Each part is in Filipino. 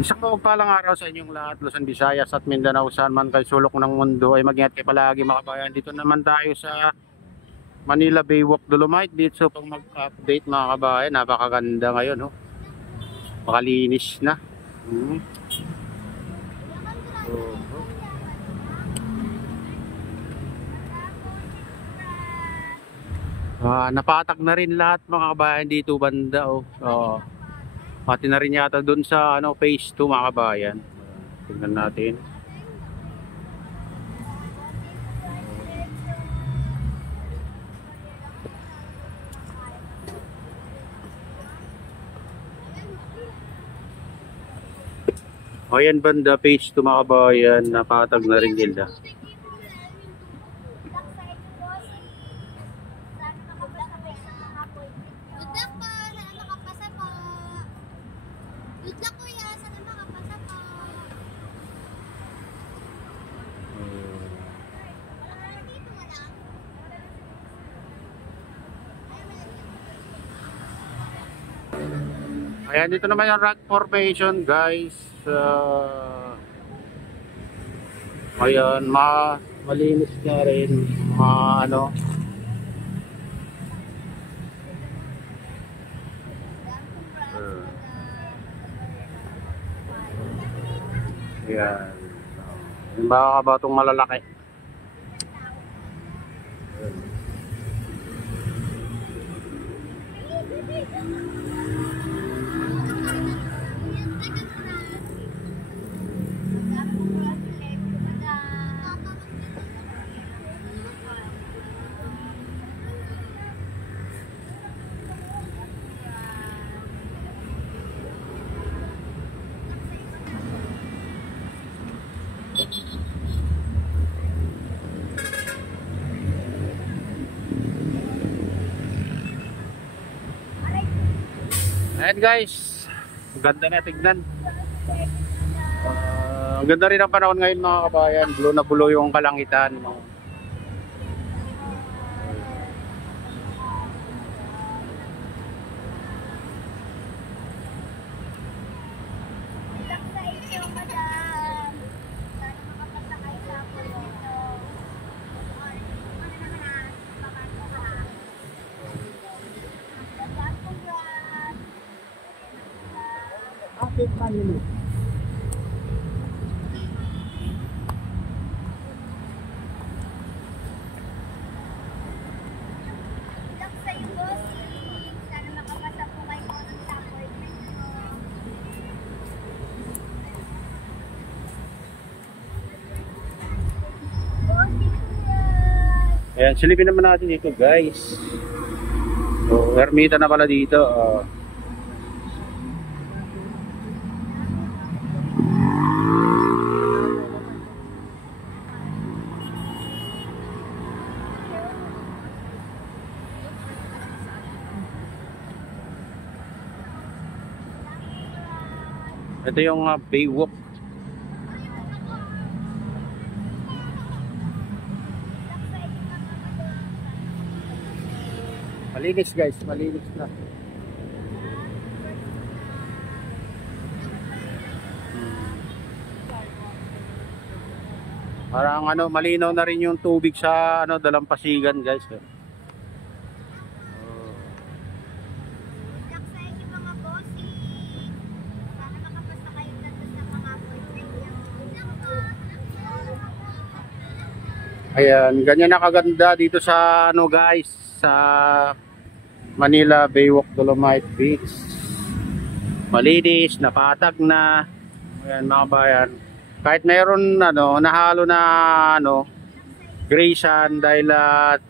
Isang mapagpalang araw sa inyong lahat, Luzon, Visayas at Mindanao, saan man kayo sulok ng mundo ay mag-ingat kayo palagi mga kabayan. Dito naman tayo sa Manila Baywalk Dolomite Beach. So pag mag-update mga kabayan, napakaganda ngayon, no? Makalinis na. So, napatag na rin lahat mga kabayan dito banda, oh. Pati na rin yata dun sa phase 2 mga kabayan. Tingnan natin. Ayan banda, phase 2 mga kabayan, napatag na rin nila. Ayan, dito naman yung rock formation, guys. Ayan, malinis na rin. Ayan. Yung mga kabatong malalaki. Ayan guys, ganda na tignan. Ang ganda rin ang panahon ngayon mga kabayan. Blue na blue yung kalangitan. Family. Ayan, silipin naman natin dito guys. So, ermita na pala dito. Ito yung Baywalk. Malinis guys, malinis na. Parang malinaw na rin yung tubig sa Dalampasigan guys. Ayan, ganyan na kaganda dito sa guys, sa Manila Baywalk Dolomite Beach. Malinis, napatag na. Ayan mga bayan. Kahit mayroon nahalo na gray sand dahil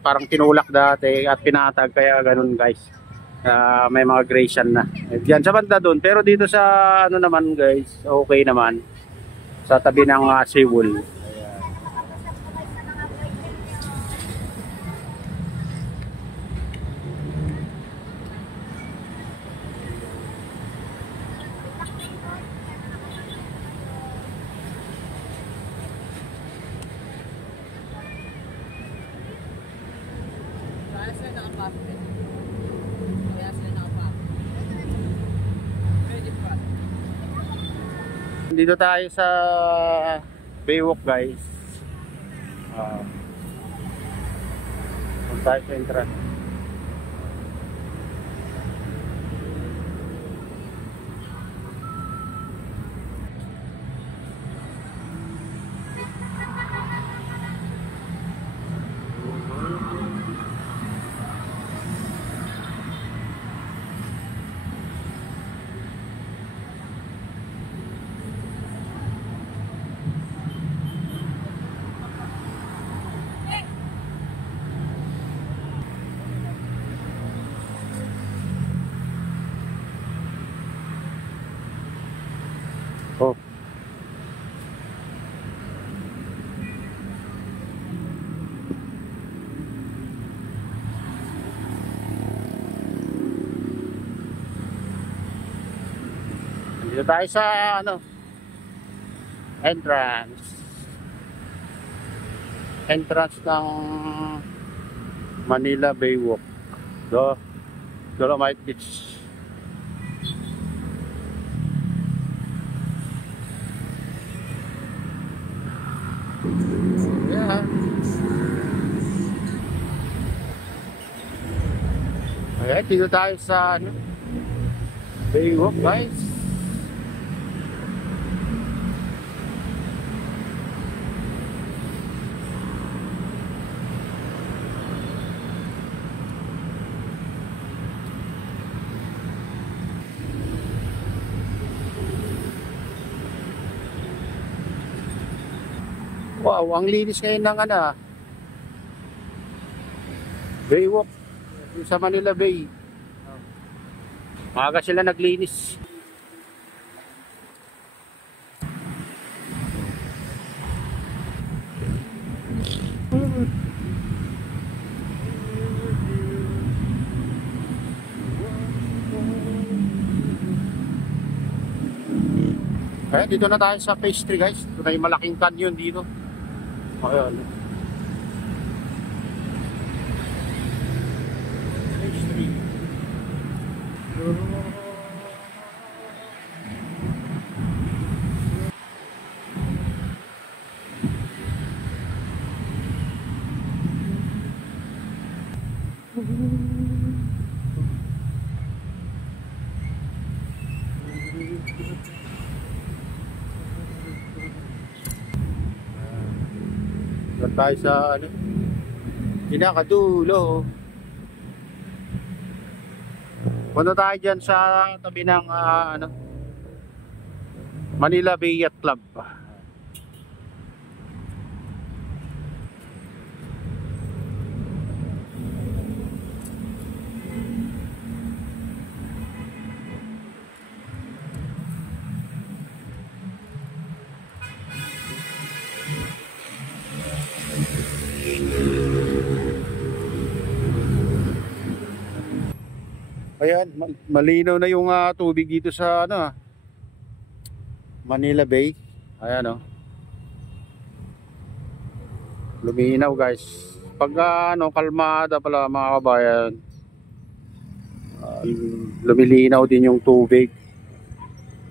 parang tinulak dati at pinatag kaya ganun guys. May mga gray sand na. Diyan sa banda doon, pero dito sa naman guys, okay naman. Sa tabi ng seawall. Dito tayo sa Baywalk guys. Punta tayo sa entrance. Oh. Dito tayo sa entrance ng Manila Baywalk, Dolomite Beach. Yeah. Okay, dito tayo sa Baywalk guys. Wow, ang linis ngayon ng Baywalk sa Manila Bay. Maaga sila naglinis. Kaya dito na tayo sa phase 3 guys. Ito na yung malaking canyon dito. Ayan. Phase 3. Doon tayo sa pinakadulo. Punta tayo dyan sa tabi ng Manila Bay Yacht Club. Ayan, malinaw na yung tubig dito sa Manila Bay. Ayan luminaw guys. Pag kalmada pala mga kabayan, lumilinaw din yung tubig.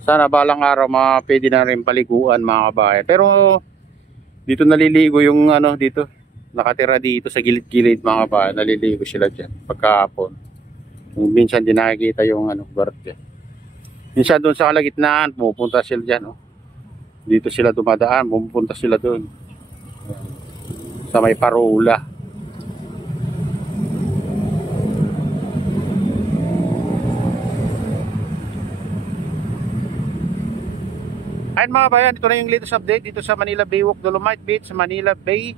Sana balang araw pwede na rin paliguan mga kabayan. Pero dito naliligo yung dito. Nakatira dito sa gilid-gilid mga kabayan. Naliligo sila dyan pagkahapon. Minsan din nakikita yung guard dyan. Minsan doon sa kalagitnaan pupunta sila dyan dito sila dumadaan, pupunta sila doon sa may parola. Ayun mga bayan, ito na yung latest update dito sa Manila Baywalk, Dolomite Beach, sa Manila Bay.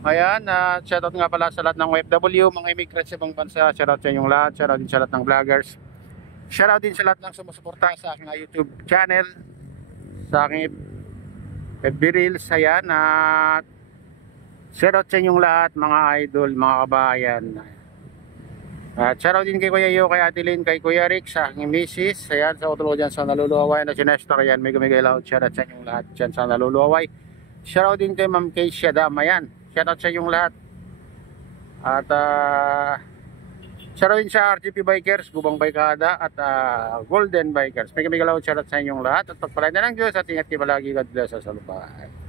Ayan, shoutout nga pala sa lahat ng OFW, mga immigrants sa ibang bansa. Shoutout sa inyong lahat, shoutout din sa lahat ng vloggers. Shoutout din sa lahat ng sumusuporta sa aking YouTube channel, sa aking FB Reels. Ayan, at shoutout sa inyong lahat mga idol, mga kabayan. At shoutout din kay Kuya Yo, kay Ate Lynn, kay Kuya Rick, sa aking misis. Ayan, sa utlo dyan sa Naluluaway na si Nestor. Ayan, may gumigay lahat. Shoutout sa inyong lahat dyan sa Naluluaway. Shoutout din kay Ma'am Keisha Dam. Ayan, shoutout sa inyong lahat. At Shoutout sa RGP Bikers, Gubang Baykada at Golden Bikers. May kami galawang shoutout sa inyong lahat at pagpalain na ng Diyos at ingat kayo palagi. God bless us all. Bye.